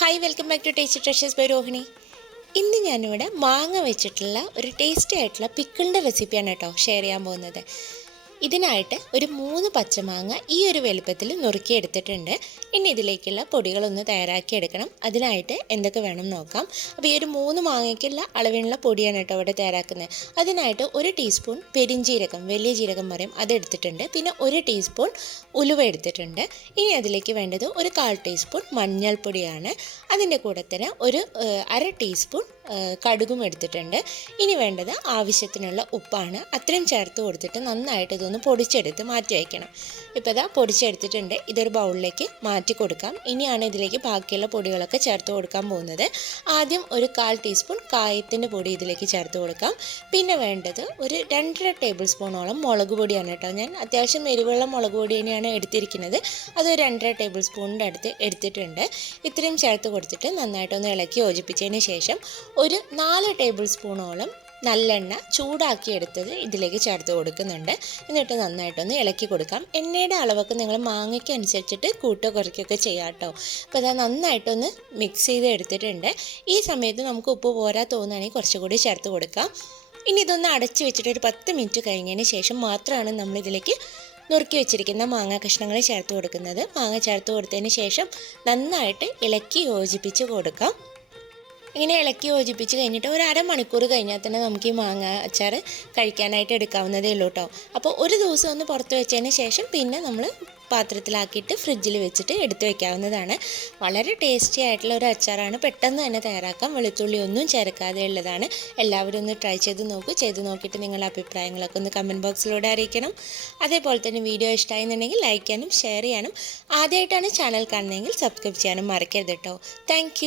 Hi welcome back to taste treasures by Rohini ഇന്ന് ഞാനിവിടെ മാങ്ങ വെച്ചിട്ടുള്ള ഒരു ടേസ്റ്റി ആയിട്ടുള്ള പിക്കിളിന്റെ റെസിപ്പിയാണ് കേട്ടോ ഷെയർ ചെയ്യാൻ പോകുന്നത്. ഇതിനായിട്ട് ഒരു മൂന്ന് പച്ചമാങ്ങ ഈ ഒരു വലുപ്പത്തിൽ നുറുക്കിയെടുത്തിട്ടുണ്ട് ഇനി ഇതിലേക്കുള്ള പൊടികളൊന്ന് തയ്യാറാക്കിയെടുക്കണം അതിനായിട്ട് എന്തൊക്കെ വേണം നോക്കാം. അപ്പോൾ ഈ ഒരു മൂന്ന് മാങ്ങയ്ക്കുള്ള അളവിനുള്ള പൊടിയാണ് കേട്ടോ ഇവിടെ തയ്യാറാക്കുന്നത്. അതിനായിട്ട് ഒരു ടീസ്പൂൺ പെരിഞ്ജീരകം വലിയ ജീരകം പറയും അതെടുത്തിട്ടുണ്ട് പിന്നെ ഒരു ടീസ്പൂൺ ഉലുവ എടുത്തിട്ടുണ്ട്. ഇനി അതിലേക്ക് വേണ്ടത് ഒരു കാൽ ടീസ്പൂൺ മഞ്ഞൾപ്പൊടിയാണ്. അതിന്റെ കൂടെ തന്നെ ഒരു അര ടീസ്പൂൺ കടുകും എടുത്തിട്ടുണ്ട്. ഇനി വേണ്ടത് ആവശ്യത്തിനുള്ള ഉപ്പാണ്. അത്രയും ചേർത്ത് കൊടുത്തിട്ട് നന്നായിട്ട് ഇതൊന്ന് പൊടിച്ചെടുത്ത് മാറ്റി വയ്ക്കണം. ഇപ്പോൾ ഇതാ പൊടിച്ചെടുത്തിട്ടുണ്ട്. ഇതൊരു ബൗളിലേക്ക് മാറ്റി കൊടുക്കാം. ഇനിയാണ് ഇതിലേക്ക് ബാക്കിയുള്ള പൊടികളൊക്കെ ചേർത്ത് കൊടുക്കാൻ പോകുന്നത്. ആദ്യം ഒരു കാൽ ടീസ്പൂൺ കായത്തിന്റെ പൊടി ഇതിലേക്ക് ചേർത്ത് കൊടുക്കാം. പിന്നെ വേണ്ടത് ഒരു രണ്ടര ടേബിൾ സ്പൂണോളം മുളക് പൊടിയാണ് കേട്ടോ. ഞാൻ അത്യാവശ്യം എരിവുള്ള മുളക് പൊടി തന്നെയാണ് എടുത്തിരിക്കുന്നത്. അത് രണ്ടര ടേബിൾ സ്പൂണിന്റെ അടുത്ത് എടുത്തിട്ടുണ്ട്. ഇത്രയും ചേർത്ത് കൊടുത്തിട്ട് നന്നായിട്ടൊന്ന് ഇളക്കി യോജിപ്പിച്ചതിന് ശേഷം ഒരു നാല് ടേബിൾ സ്പൂണോളം നല്ലെണ്ണ ചൂടാക്കിയെടുത്തത് ഇതിലേക്ക് ചേർത്ത് കൊടുക്കുന്നുണ്ട്. എന്നിട്ട് നന്നായിട്ടൊന്ന് ഇളക്കി കൊടുക്കാം. എണ്ണയുടെ അളവൊക്കെ നിങ്ങൾ മാങ്ങയ്ക്ക് അനുസരിച്ചിട്ട് കൂട്ടോ കുറയ്ക്കുകയൊക്കെ ചെയ്യാം കേട്ടോ. അപ്പോൾ അത് നന്നായിട്ടൊന്ന് മിക്സ് ചെയ്ത് എടുത്തിട്ടുണ്ട്. ഈ സമയത്ത് നമുക്ക് ഉപ്പ് പോരാ തോന്നുകയാണെങ്കിൽ കുറച്ചുകൂടി ചേർത്ത് കൊടുക്കാം. ഇനി ഇതൊന്ന് അടച്ചു വെച്ചിട്ട് ഒരു പത്ത് മിനിറ്റ് കഴിഞ്ഞതിന് ശേഷം മാത്രമാണ് നമ്മളിതിലേക്ക് നുറുക്കി വെച്ചിരിക്കുന്ന മാങ്ങ കഷ്ണങ്ങൾ ചേർത്ത് കൊടുക്കുന്നത്. മാങ്ങ ചേർത്ത് കൊടുത്തതിന് ശേഷം നന്നായിട്ട് ഇളക്കി യോജിപ്പിച്ച് കൊടുക്കാം. ഇങ്ങനെ ഇളക്കി യോജിപ്പിച്ച് കഴിഞ്ഞിട്ട് ഒരു അരമണിക്കൂർ കഴിഞ്ഞാൽ തന്നെ നമുക്ക് ഈ മാങ്ങ അച്ചാർ കഴിക്കാനായിട്ട് എടുക്കാവുന്നതേ ഉള്ളൂ കേട്ടോ അപ്പോൾ ഒരു ദിവസം ഒന്ന് പുറത്ത് വെച്ചതിന് ശേഷം പിന്നെ നമ്മൾ പാത്രത്തിലാക്കിയിട്ട് ഫ്രിഡ്ജിൽ വെച്ചിട്ട് എടുത്ത് വെക്കാവുന്നതാണ്. വളരെ ടേസ്റ്റി ആയിട്ടുള്ള ഒരു അച്ചാറാണ്. പെട്ടെന്ന് തന്നെ തയ്യാറാക്കാം. വെളുത്തുള്ളി ഒന്നും ചേർക്കാതെ ഉള്ളതാണ്. എല്ലാവരും ഒന്ന് ട്രൈ ചെയ്ത് നോക്കൂ. ചെയ്ത് നോക്കിയിട്ട് നിങ്ങളുടെ അഭിപ്രായങ്ങളൊക്കെ ഒന്ന് കമന്റ് ബോക്സിലൂടെ അറിയിക്കണം. അതേപോലെ തന്നെ വീഡിയോ ഇഷ്ടമായിരുന്നുണ്ടെങ്കിൽ ലൈക്ക് ചെയ്യാനും ഷെയർ ചെയ്യാനും ആദ്യമായിട്ടാണ് ചാനൽ കാണുന്നതെങ്കിൽ സബ്സ്ക്രൈബ് ചെയ്യാനും മറക്കരുത് കേട്ടോ താങ്ക്